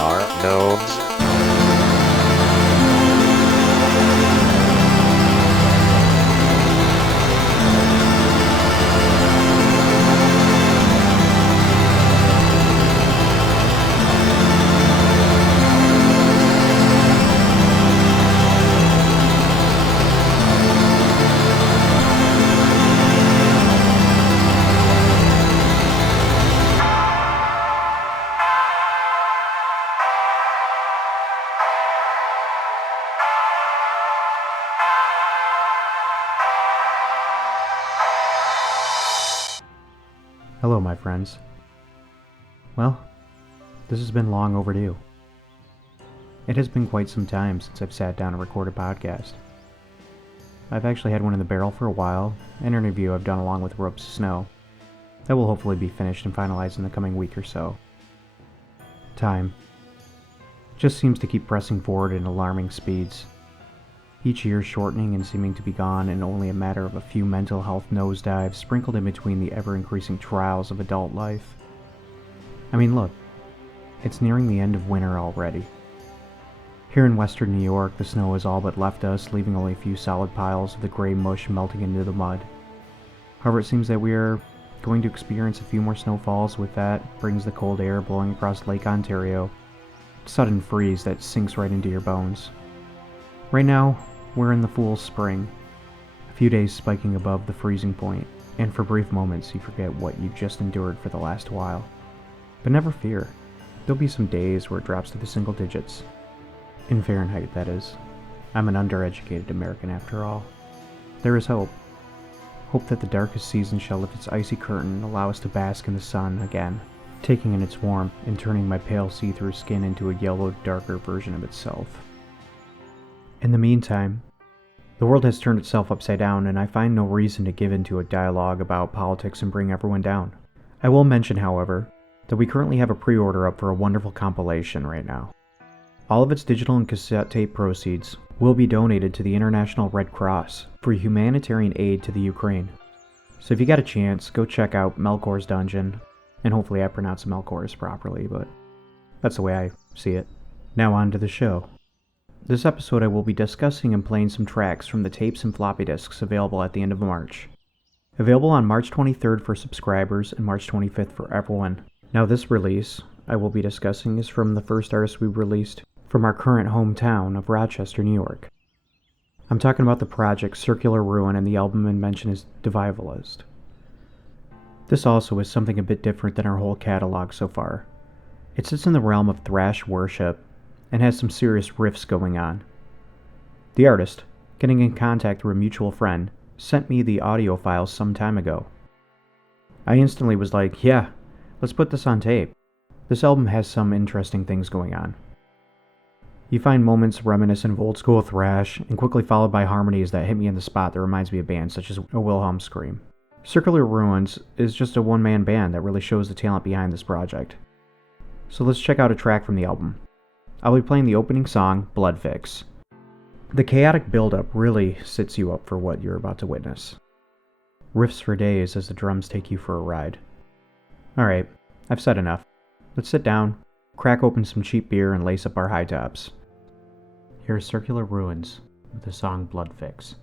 are gnomes. Hello, my friends. Well, this has been long overdue. It has been quite some time since I've sat down and recorded a podcast. I've actually had one in the barrel for a while, an interview I've done along with Ropes of Snow. That will hopefully be finished and finalized in the coming week or so. Time just seems to keep pressing forward at alarming speeds. Each year shortening and seeming to be gone in only a matter of a few mental health nosedives sprinkled in between the ever-increasing trials of adult life. I mean, look, it's nearing the end of winter already. Here in western New York, the snow has all but left us, leaving only a few solid piles of the gray mush melting into the mud. However, it seems that we are going to experience a few more snowfalls. With that brings the cold air blowing across Lake Ontario. Sudden freeze that sinks right into your bones. Right now, we're in the full spring, a few days spiking above the freezing point, and for brief moments you forget what you've just endured for the last while. But never fear, there'll be some days where it drops to the single digits. In Fahrenheit, that is. I'm an undereducated American after all. There is hope. Hope that the darkest season shall lift its icy curtain and allow us to bask in the sun again, taking in its warmth and turning my pale see-through skin into a yellowed, darker version of itself. In the meantime, the world has turned itself upside down, and I find no reason to give in to a dialogue about politics and bring everyone down. I will mention, however, that we currently have a pre-order up for a wonderful compilation right now. All of its digital and cassette tape proceeds will be donated to the International Red Cross for humanitarian aid to the Ukraine. So if you got a chance, go check out Melkor's Dungeon, and hopefully I pronounce Melkor's properly, but that's the way I see it. Now on to the show. This episode I will be discussing and playing some tracks from the tapes and floppy disks available at the end of March. Available on March 23rd for subscribers and March 25th for everyone. Now this release I will be discussing is from the first artist we released from our current hometown of Rochester, New York. I'm talking about the project Circular Ruin and the album in mention is Divivalist. This also is something a bit different than our whole catalog so far. It sits in the realm of thrash worship and has some serious riffs going on. The artist, getting in contact through a mutual friend, sent me the audio files some time ago. I instantly was like, yeah, let's put this on tape. This album has some interesting things going on. You find moments reminiscent of old school thrash, and quickly followed by harmonies that hit me in the spot that reminds me of bands such as a Wilhelm Scream. Circular Ruins is just a one-man band that really shows the talent behind this project. So let's check out a track from the album. I'll be playing the opening song, Blood Fix. The chaotic build-up really sets you up for what you're about to witness. Riffs for days as the drums take you for a ride. Alright, I've said enough. Let's sit down, crack open some cheap beer, and lace up our high tops. Here's Circular Ruins with the song Blood Fix.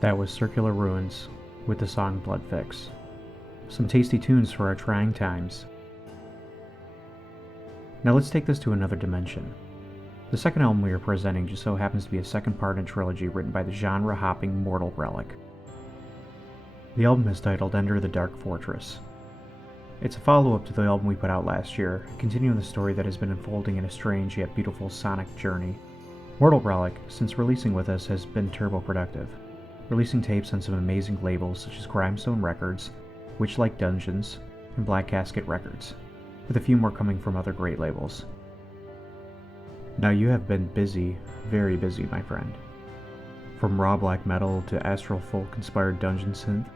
That was Circular Ruins with the song Blood Fix. Some tasty tunes for our trying times. Now let's take this to another dimension. The second album we are presenting just so happens to be a second part in a trilogy written by the genre-hopping mortal Relic. The album is titled Enter the Dark Fortress. It's a follow-up to the album we put out last year, continuing the story that has been unfolding in a strange yet beautiful sonic journey. Mortal Relic, since releasing with us, has been turbo-productive, releasing tapes on some amazing labels such as Grindstone Records, Witch-like Dungeons, and Black Casket Records, with a few more coming from other great labels. Now you have been busy, very busy, my friend. From raw black metal to astral folk-inspired dungeon synth,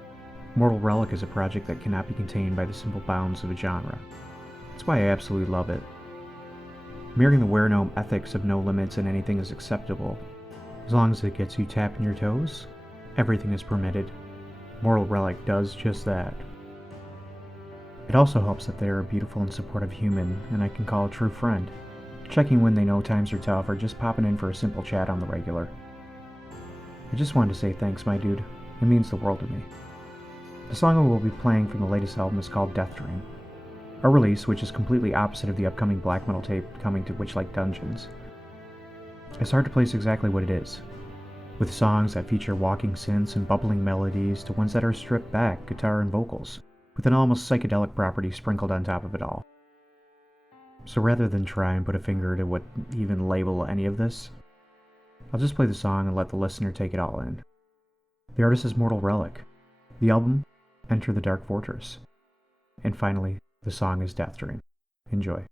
Mortal Relic is a project that cannot be contained by the simple bounds of a genre. That's why I absolutely love it. Mirroring the WereGnome ethics of no limits and anything is acceptable. As long as it gets you tapping your toes, everything is permitted. Mortal Relic does just that. It also helps that they are a beautiful and supportive human, and I can call a true friend, checking when they know times are tough or just popping in for a simple chat on the regular. I just wanted to say thanks, my dude. It means the world to me. The song we will be playing from the latest album is called Death Dream, a release which is completely opposite of the upcoming black metal tape coming to Witch-like Dungeons. It's hard to place exactly what it is, with songs that feature walking synths and bubbling melodies to ones that are stripped back, guitar and vocals, with an almost psychedelic property sprinkled on top of it all. So rather than try and put a finger to what even label any of this, I'll just play the song and let the listener take it all in. The artist is Mortal Relic. The album, Enter the Dark Fortress. And finally, the song is Death Dream. Enjoy.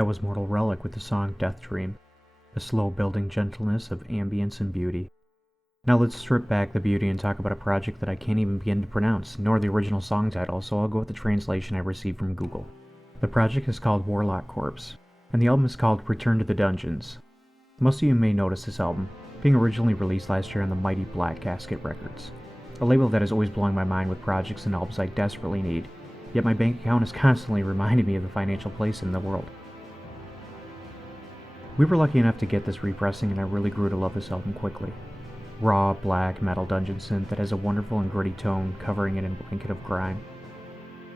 That was Mortal Relic with the song Death Dream, a slow building gentleness of ambience and beauty. Now let's strip back the beauty and talk about a project that I can't even begin to pronounce, nor the original song title, so I'll go with the translation I received from Google. The project is called Warlock Corpse, and the album is called Return to the Dungeons. Most of you may notice this album, being originally released last year on the mighty Black Casket Records, a label that is always blowing my mind with projects and albums I desperately need, yet my bank account is constantly reminding me of the financial place in the world. We were lucky enough to get this repressing, and I really grew to love this album quickly. Raw, black, metal dungeon synth that has a wonderful and gritty tone covering it in a blanket of grime.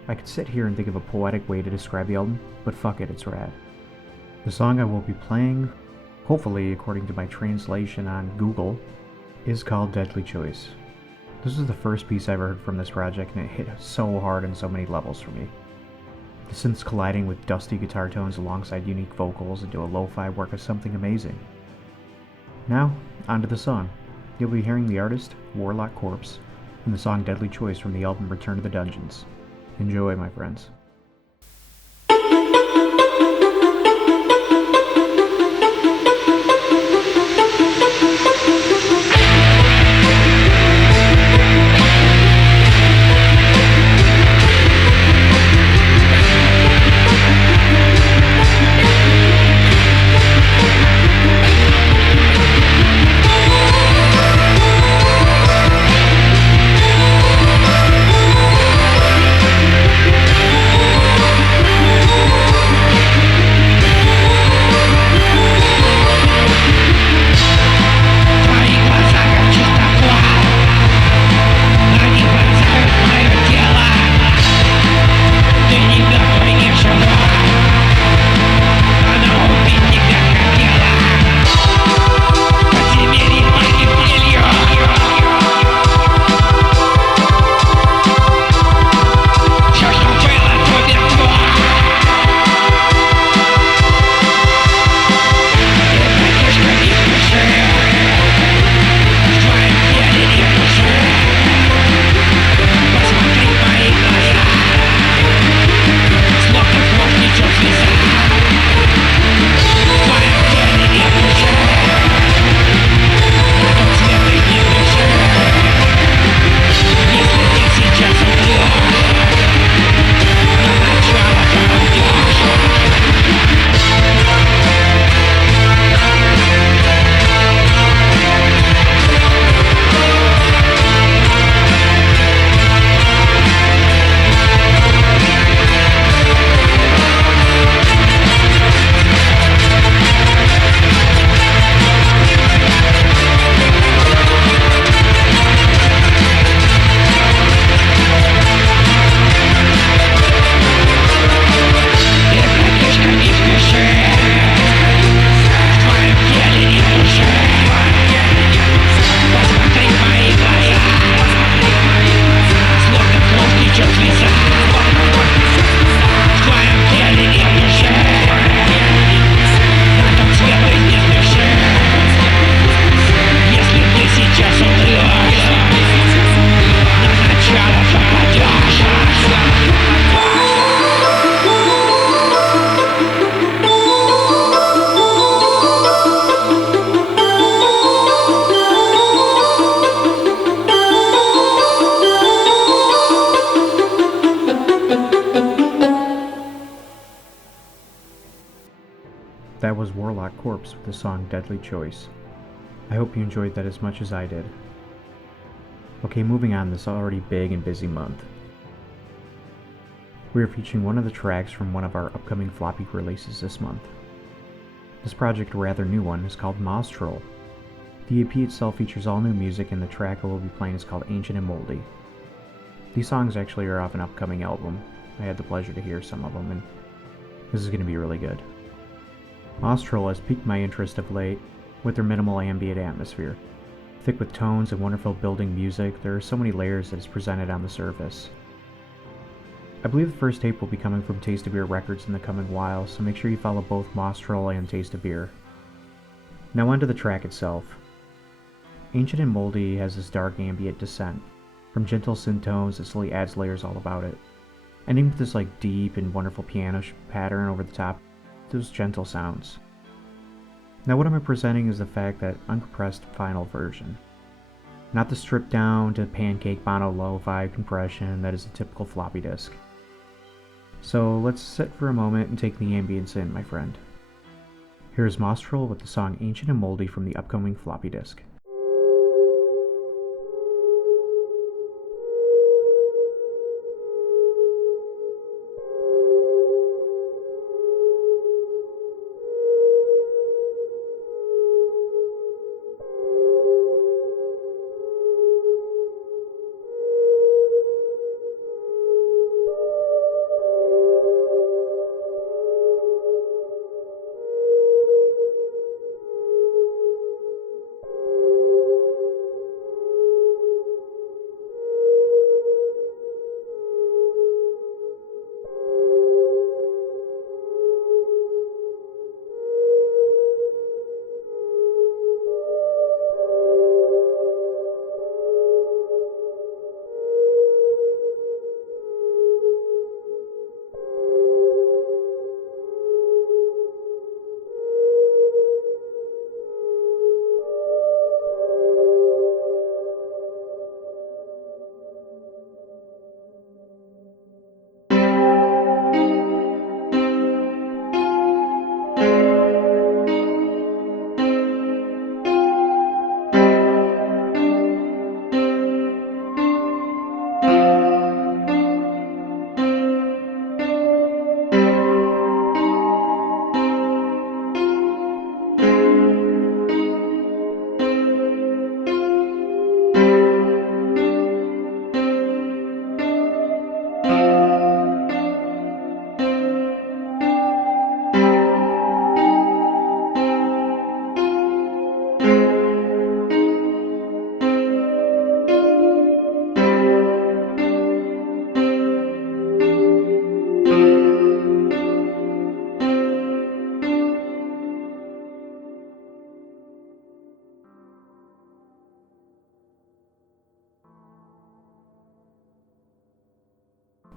I could sit here and think of a poetic way to describe the album, but fuck it, it's rad. The song I will be playing, hopefully according to my translation on Google, is called Deadly Choice. This is the first piece I ever heard from this project, and it hit so hard on so many levels for me. The synths colliding with dusty guitar tones alongside unique vocals into a lo-fi work of something amazing. Now, onto the song. You'll be hearing the artist, Warlock Corpse, and the song Deadly Choice from the album Return to the Dungeons. Enjoy, my friends. That was Warlock Corpse with the song Deadly Choice. I hope you enjoyed that as much as I did. Okay, moving on this already big and busy month. We are featuring one of the tracks from one of our upcoming floppy releases this month. This project, a rather new one, is called Moss Troll. The EP itself features all new music, and the track I will be playing is called Ancient and Moldy. These songs actually are off an upcoming album. I had the pleasure to hear some of them, and this is going to be really good. Moss Troll has piqued my interest of late with their minimal ambient atmosphere. Thick with tones and wonderful building music, there are so many layers that is presented on the surface. I believe the first tape will be coming from Taste of Beer Records in the coming while, so make sure you follow both Moss Troll and Taste of Beer. Now onto the track itself. Ancient and Moldy has this dark ambient descent, from gentle synth tones that slowly adds layers all about it. Ending with this deep and wonderful piano pattern over the top those gentle sounds. Now what I'm presenting is the fact that uncompressed final version. Not the stripped down to pancake mono lo-fi compression that is a typical floppy disk. So let's sit for a moment and take the ambience in, my friend. Here's Mostrel with the song Ancient and Moldy from the upcoming floppy disk.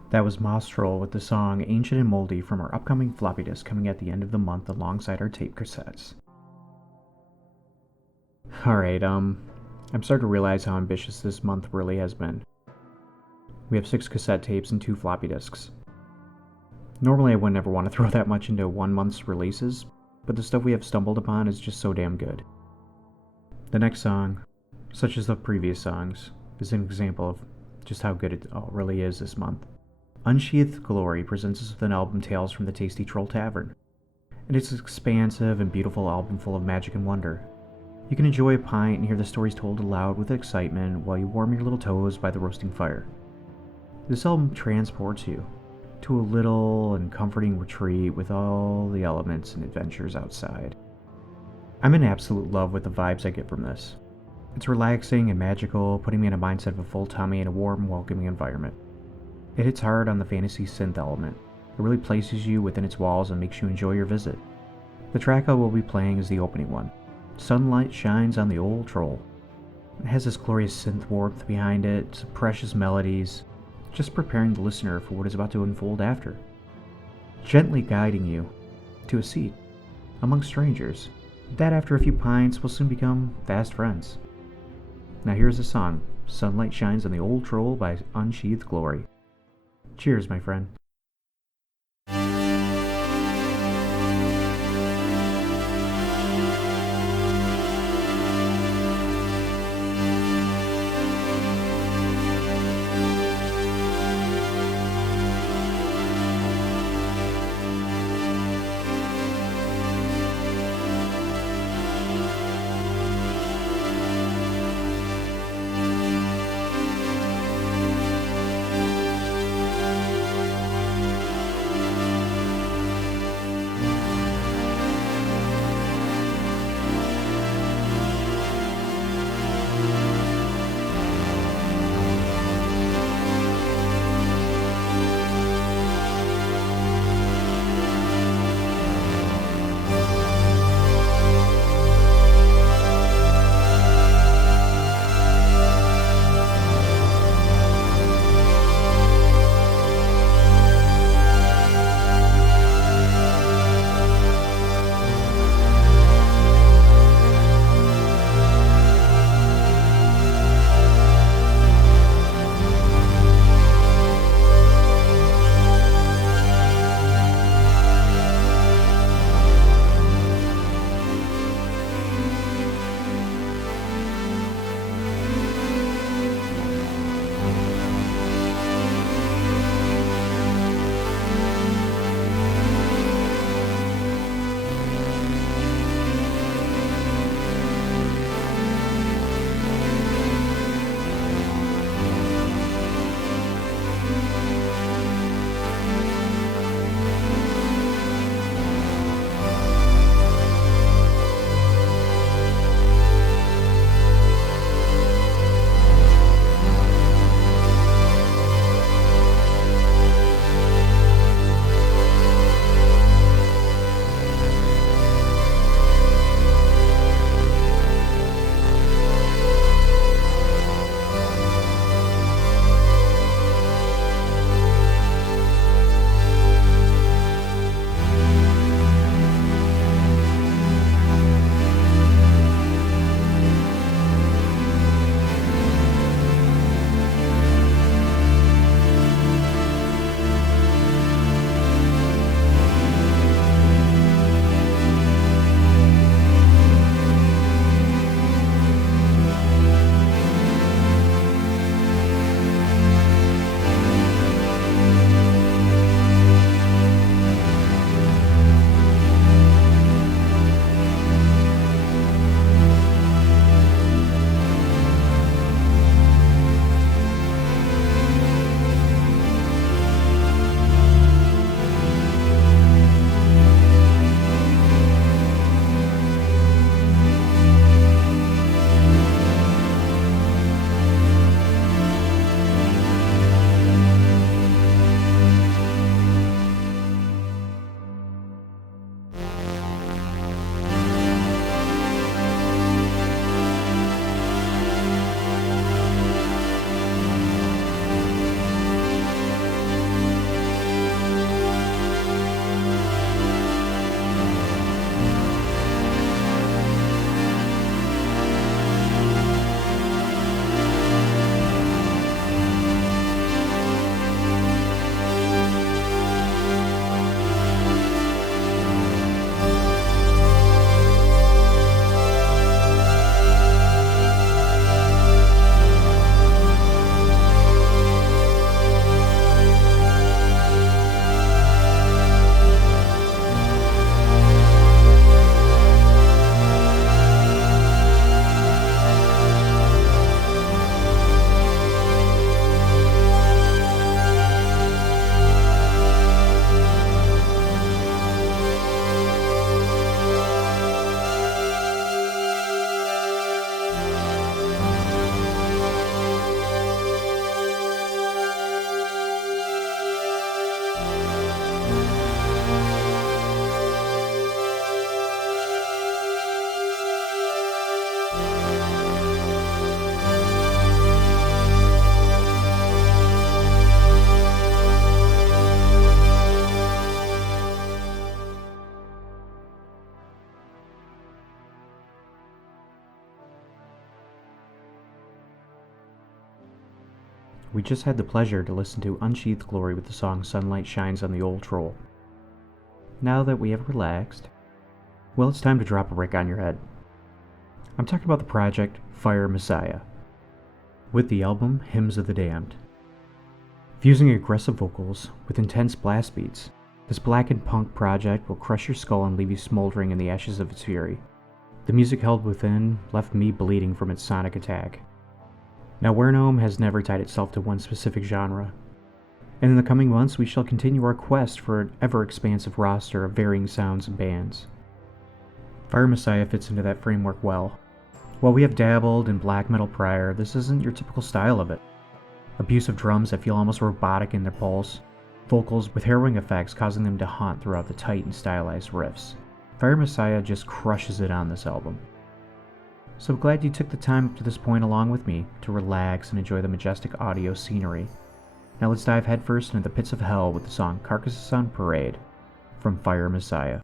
That was Mostrel with the song Ancient and Moldy from our upcoming floppy disk coming at the end of the month alongside our tape cassettes. Alright, I'm starting to realize how ambitious this month really has been. We have 6 cassette tapes and 2 floppy disks. Normally I would never want to throw that much into one month's releases, but the stuff we have stumbled upon is just so damn good. The next song, such as the previous songs, is an example of just how good it all really is this month. Unsheathed Glory presents us with an album Tales from the Tasty Troll Tavern, and it's an expansive and beautiful album full of magic and wonder. You can enjoy a pint and hear the stories told aloud with excitement while you warm your little toes by the roasting fire. This album transports you to a little and comforting retreat with all the elements and adventures outside. I'm in absolute love with the vibes I get from this. It's relaxing and magical, putting me in a mindset of a full tummy in a warm, welcoming environment. It hits hard on the fantasy synth element. It really places you within its walls and makes you enjoy your visit. The track I will be playing is the opening one, Sunlight Shines on the Old Troll. It has this glorious synth warmth behind it, some precious melodies, just preparing the listener for what is about to unfold after. Gently guiding you to a seat among strangers that after a few pints will soon become fast friends. Now here's the song, Sunlight Shines on the Old Troll by Unsheathed Glory. Cheers, my friend. just had the pleasure to listen to Unsheathed Glory with the song Sunlight Shines on the Old Troll. Now that we have relaxed, well, it's time to drop a brick on your head. I'm talking about the project Fire Messiah, with the album Hymns of the Damned. Fusing aggressive vocals with intense blast beats, this blackened punk project will crush your skull and leave you smoldering in the ashes of its fury. The music held within left me bleeding from its sonic attack. Now, WereGnome has never tied itself to one specific genre, and in the coming months we shall continue our quest for an ever-expansive roster of varying sounds and bands. Fire Messiah fits into that framework well. While we have dabbled in black metal prior, this isn't your typical style of it. Abusive drums that feel almost robotic in their pulse, vocals with harrowing effects causing them to haunt throughout the tight and stylized riffs. Fire Messiah just crushes it on this album. So glad you took the time up to this point along with me to relax and enjoy the majestic audio scenery. Now let's dive headfirst into the pits of hell with the song Carcasses on Parade from Fire Messiah.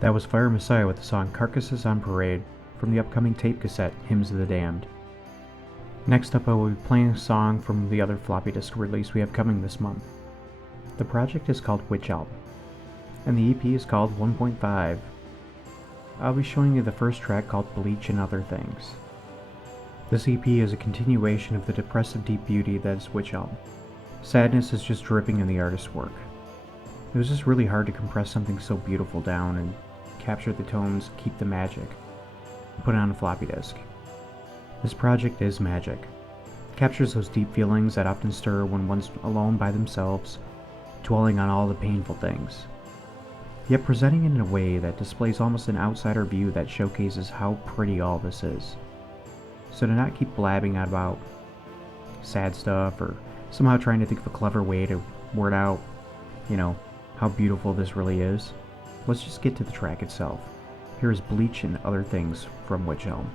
That was Fire Messiah with the song Carcasses on Parade from the upcoming tape cassette Hymns of the Damned. Next up I will be playing a song from the other floppy disk release we have coming this month. The project is called Wych Elm, and the EP is called 1.5. I'll be showing you the first track called Bleach and Other Things. This EP is a continuation of the depressive deep beauty that is Wych Elm. Sadness is just dripping in the artist's work. It was just really hard to compress something so beautiful down and capture the tones, keep the magic, and put it on a floppy disk. This project is magic. It captures those deep feelings that often stir when one's alone by themselves, dwelling on all the painful things, yet presenting it in a way that displays almost an outsider view that showcases how pretty all this is. So to not keep blabbing out about sad stuff or somehow trying to think of a clever way to word out, how beautiful this really is, let's just get to the track itself. Here is Bleach and Other Things from Wych Elm.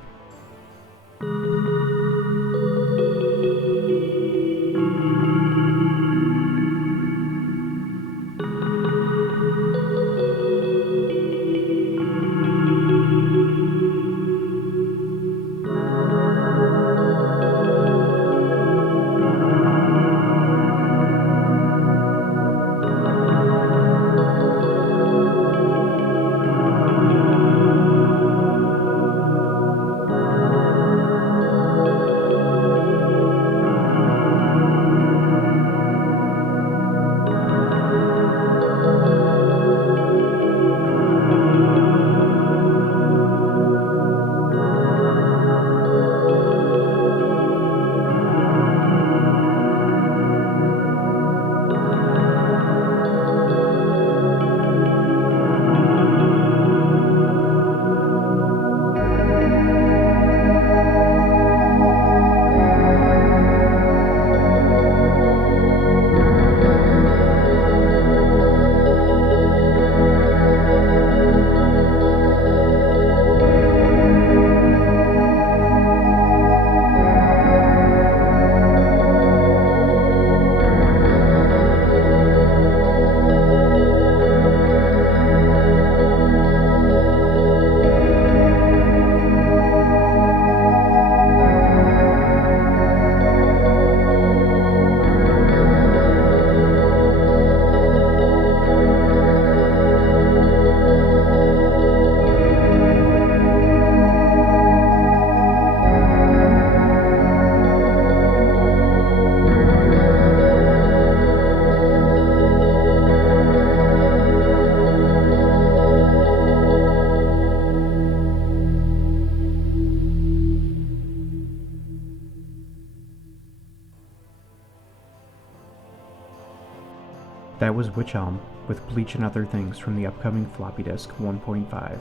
That was Wych Elm with Bleach and Other Things from the upcoming floppy disk 1.5.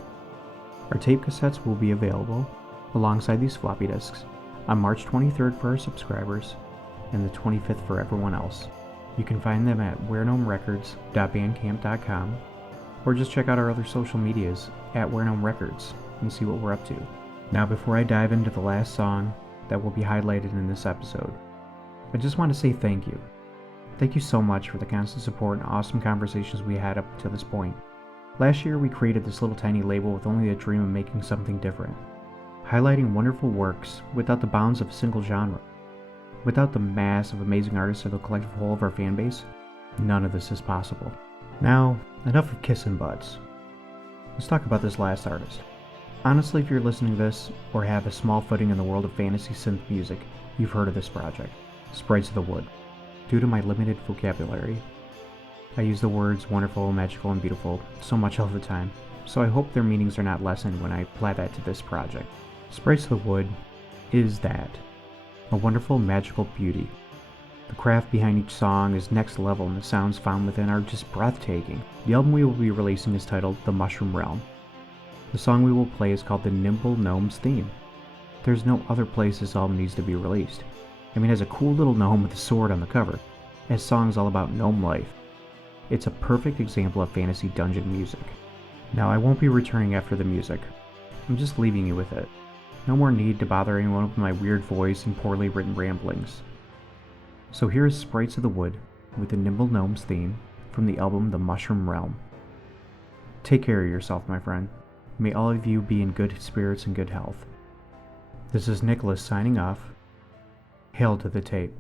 Our tape cassettes will be available alongside these floppy disks on March 23rd for our subscribers and the 25th for everyone else. You can find them at WereGnomeRecords.bandcamp.com or just check out our other social medias at WereGnome Records and see what we're up to. Now, before I dive into the last song that will be highlighted in this episode, I just want to say thank you. Thank you so much for the constant support and awesome conversations we had up to this point. Last year we created this little tiny label with only the dream of making something different, highlighting wonderful works without the bounds of a single genre. Without the mass of amazing artists or the collective whole of our fanbase, none of this is possible. Now, enough of kissing butts. Let's talk about this last artist. Honestly, if you're listening to this or have a small footing in the world of fantasy synth music, you've heard of this project, Sprites of the Wood. Due to my limited vocabulary, I use the words wonderful, magical, and beautiful so much all the time, so I hope their meanings are not lessened when I apply that to this project. Sprites of the Wood is that. A wonderful, magical beauty. The craft behind each song is next level and the sounds found within are just breathtaking. The album we will be releasing is titled The Mushroom Realm. The song we will play is called The Nimble Gnome's Theme. There's no other place this album needs to be released. I mean, it has a cool little gnome with a sword on the cover. It has songs all about gnome life. It's a perfect example of fantasy dungeon music. Now, I won't be returning after the music. I'm just leaving you with it. No more need to bother anyone with my weird voice and poorly written ramblings. So here is Sprites of the Wood with the Nimble Gnome's Theme from the album The Mushroom Realm. Take care of yourself, my friend. May all of you be in good spirits and good health. This is Nicholas signing off. Hail to the tape.